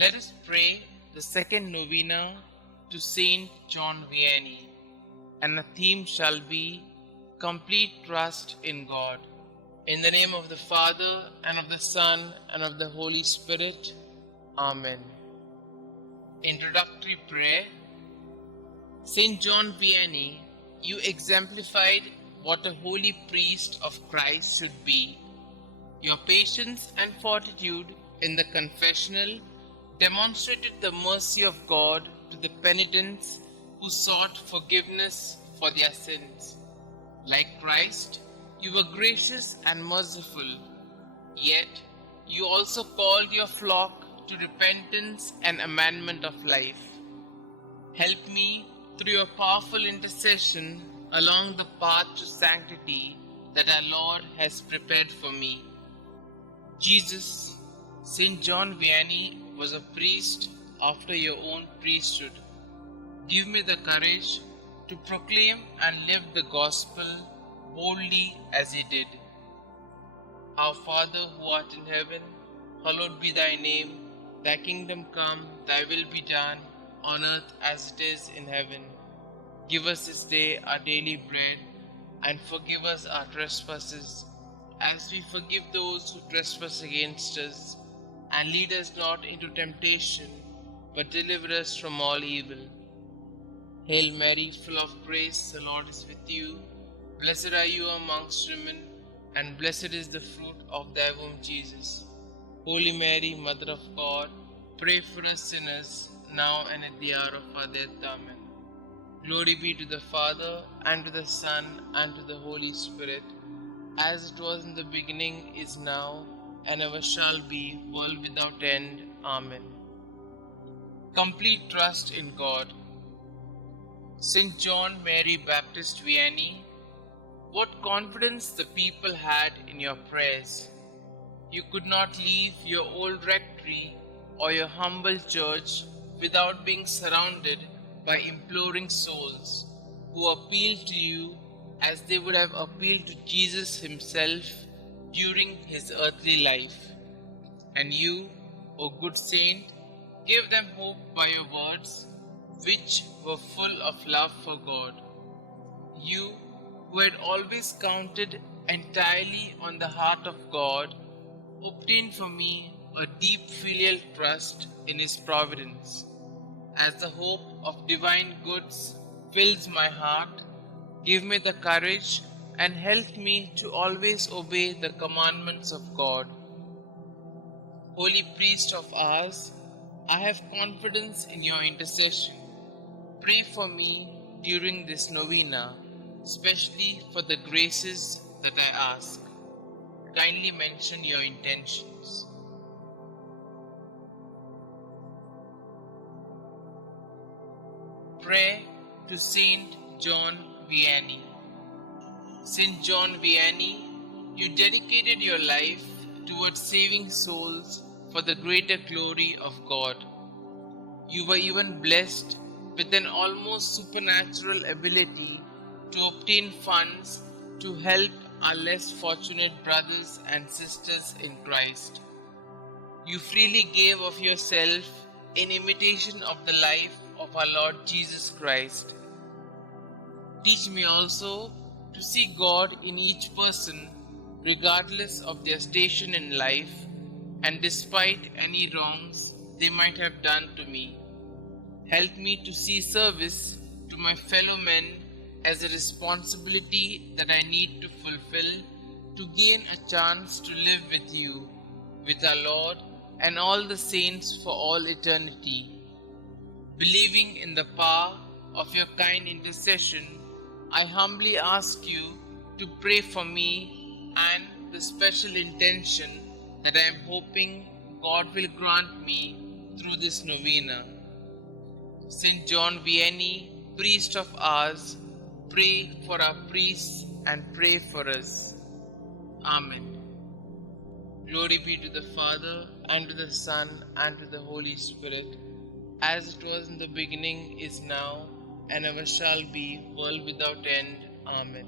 Let us pray the second novena to St John Vianney, and the theme shall be Complete Trust in God. In the name of the Father, and of the Son, and of the Holy Spirit. Amen. Introductory Prayer. St John Vianney, you exemplified what a holy priest of Christ should be. Your patience and fortitude in the confessional demonstrated the mercy of God to the penitents who sought forgiveness for their sins. Like Christ, you were gracious and merciful, yet you also called your flock to repentance and amendment of life. Help me through your powerful intercession along the path to sanctity that our Lord has prepared for me. Jesus, St John Vianney was a priest after your own priesthood. Give me the courage to proclaim and live the gospel boldly as he did. Our Father who art in heaven, hallowed be thy name. Thy kingdom come, thy will be done, on earth as it is in heaven. Give us this day our daily bread, and forgive us our trespasses, as we forgive those who trespass against us. And lead us not into temptation, but deliver us from all evil. Hail Mary, full of grace, the Lord is with you. Blessed are you amongst women, and blessed is the fruit of thy womb, Jesus. Holy Mary, Mother of God, pray for us sinners, now and at the hour of our death. Amen. Glory be to the Father, and to the Son, and to the Holy Spirit, as it was in the beginning, is now, and ever shall be, world without end. Amen. Complete trust in God. St John Mary Baptist Vianney, what confidence the people had in your prayers. You could not leave your old rectory or your humble church without being surrounded by imploring souls who appealed to you as they would have appealed to Jesus himself during his earthly life. And you, O good saint, gave them hope by your words, which were full of love for God. You, who had always counted entirely on the heart of God, obtained for me a deep filial trust in his providence. As the hope of divine goods fills my heart, give me the courage and help me to always obey the commandments of God. Holy priest of ours, I have confidence in your intercession. Pray for me during this novena, especially for the graces that I ask. Kindly mention your intentions. Prayer to St John Vianney. St John Vianney, you dedicated your life towards saving souls for the greater glory of God. You were even blessed with an almost supernatural ability to obtain funds to help our less fortunate brothers and sisters in Christ. You freely gave of yourself in imitation of the life of our Lord Jesus Christ. Teach me also to see God in each person, regardless of their station in life, and despite any wrongs they might have done to me. Help me to see service to my fellow men as a responsibility that I need to fulfill to gain a chance to live with you, with our Lord and all the saints for all eternity. Believing in the power of your kind intercession, I humbly ask you to pray for me and the special intention that I am hoping God will grant me through this novena. St John Vianney, priest of ours, pray for our priests and pray for us. Amen. Glory be to the Father, and to the Son, and to the Holy Spirit, as it was in the beginning, is now, and ever shall be, world without end. Amen.